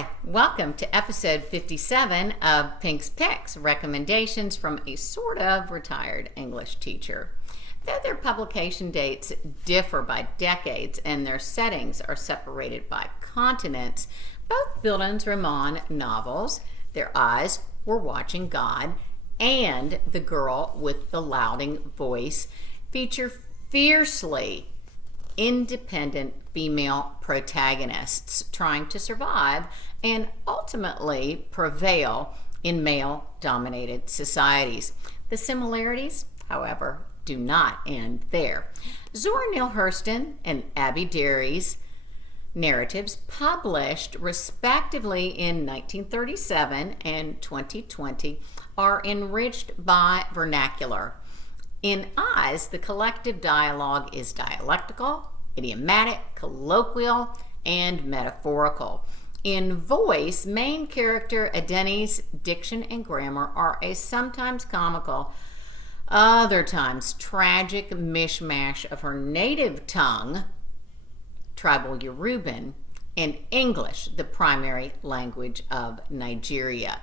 Hi, welcome to episode 57 of Pink's Picks, recommendations from a sort of retired English teacher. Though their publication dates differ by decades and their settings are separated by continents, both bildungsroman novels, Their Eyes Were Watching God, and The Girl with the Louding Voice feature fiercely independent female protagonists trying to survive and ultimately prevail in male-dominated societies. The similarities, however, do not end there. Zora Neale Hurston and Abby Dari's narratives, published respectively in 1937 and 2020, are enriched by vernacular. In Eyes, the collective dialogue is dialectical, idiomatic, colloquial, and metaphorical. In Voice, main character Adunni's diction and grammar are a sometimes comical, other times tragic mish-mash of her native tongue, tribal Yoruban, and English, the primary language of Nigeria.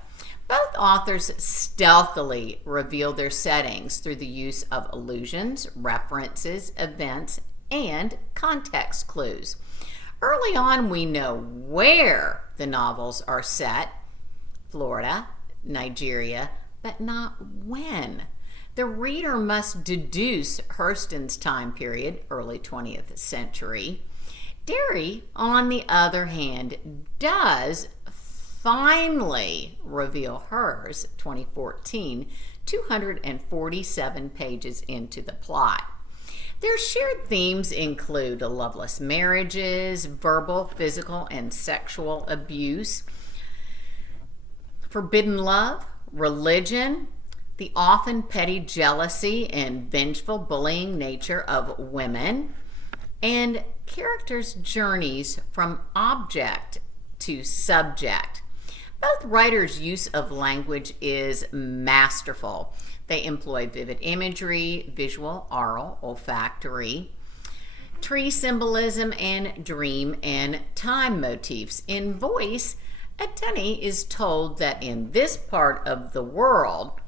Both authors stealthily reveal their settings through the use of allusions, references, events, and context clues. Early on, we know where the novels are set, Florida, Nigeria, but not when. The reader must deduce Hurston's time period, early 20th century. Dari, on the other hand, does finally reveal hers, 2014, 247 pages into the plot. Their shared themes include loveless marriages, verbal, physical, and sexual abuse, forbidden love, religion, the often petty jealousy and vengeful bullying nature of women, and characters' journeys from object to subject. Both writers' use of language is masterful. They employ vivid imagery, visual, oral, olfactory, tree symbolism, and dream and time motifs. In Voice, Adunni is told that in this part of the world,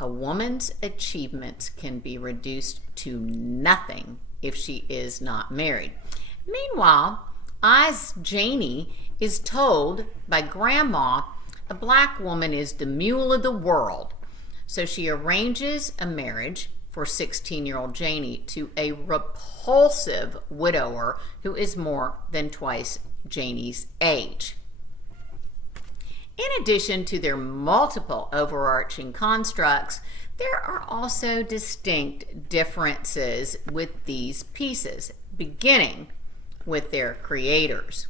a woman's achievements can be reduced to nothing if she is not married. Meanwhile, Eyes Janie is told by Grandma a black woman is the mule of the world. So she arranges a marriage for 16-year-old Janie to a repulsive widower who is more than twice Janie's age. In addition to their multiple overarching constructs, there are also distinct differences with these pieces, beginning with their creators.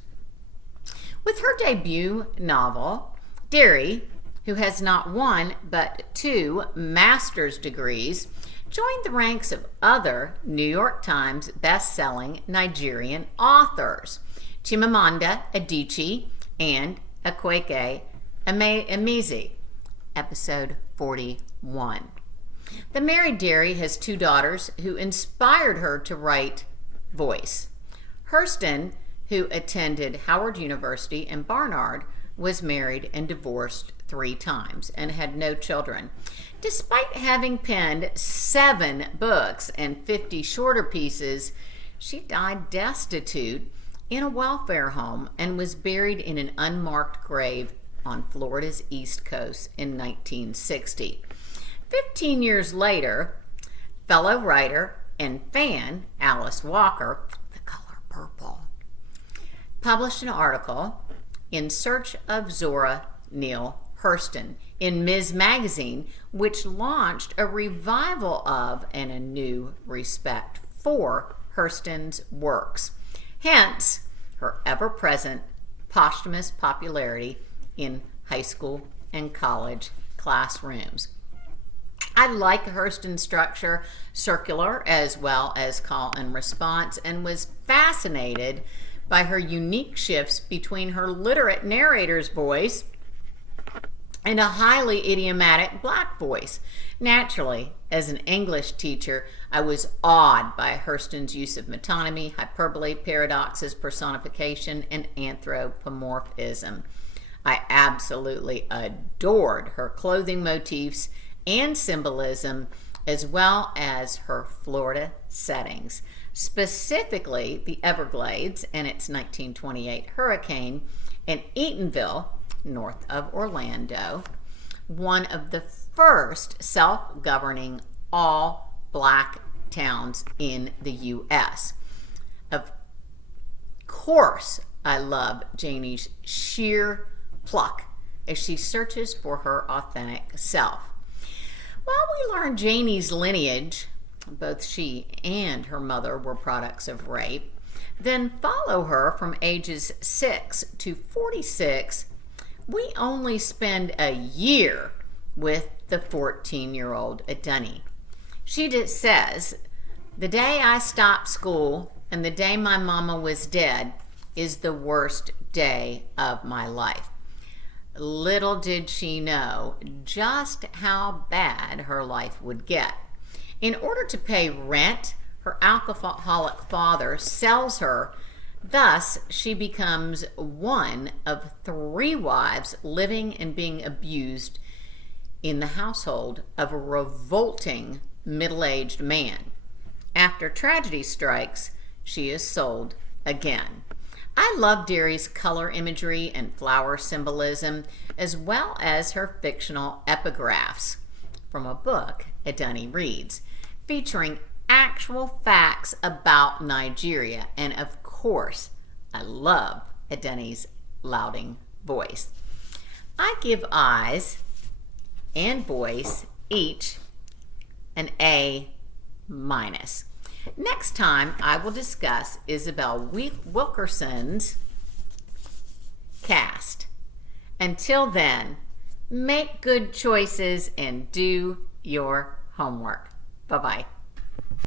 With her debut novel, Dari, who has not one but two master's degrees, joined the ranks of other New York Times best-selling Nigerian authors, Chimamanda Adichie and Akwaeke Emezi, episode 41. The married Dari has two daughters who inspired her to write Voice. Hurston, who attended Howard University and Barnard, was married and divorced 3 times and had no children. Despite having penned 7 books and 50 shorter pieces, she died destitute in a welfare home and was buried in an unmarked grave on Florida's East Coast in 1960. 15 years later, fellow writer and fan Alice Walker, The Color Purple, published an article, In Search of Zora Neale Hurston, in Ms. Magazine, which launched a revival of and a new respect for Hurston's works. Hence, her ever-present posthumous popularity in high school and college classrooms. I like Hurston's structure, circular as well as call and response, and was fascinated by her unique shifts between her literate narrator's voice and a highly idiomatic black voice. Naturally, as an English teacher, I was awed by Hurston's use of metonymy, hyperbole, paradoxes, personification, and anthropomorphism. I absolutely adored her clothing motifs and symbolism, as well as her Florida settings, specifically the Everglades and its 1928 hurricane, and Eatonville, north of Orlando, one of the first self-governing all-black towns in the U.S. Of course, I love Janie's sheer pluck as she searches for her authentic self. While we learn Janie's lineage, both she and her mother were products of rape, then follow her from ages 6 to 46, we only spend a year with the 14-year-old Adunni. She just says, "The day I stopped school and the day my mama was dead is the worst day of my life." Little did she know just how bad her life would get. In order to pay rent, her alcoholic father sells her. Thus, she becomes one of 3 wives living and being abused in the household of a revolting middle-aged man. After tragedy strikes, she is sold again. I love Dari's color imagery and flower symbolism, as well as her fictional epigraphs from a book Adunni reads, featuring actual facts about Nigeria. And of course, I love Adunni's lauding voice. I give eyes and voice each an A-. Next time, I will discuss Isabel Wilkerson's cast. Until then, make good choices and do your homework. Bye-bye.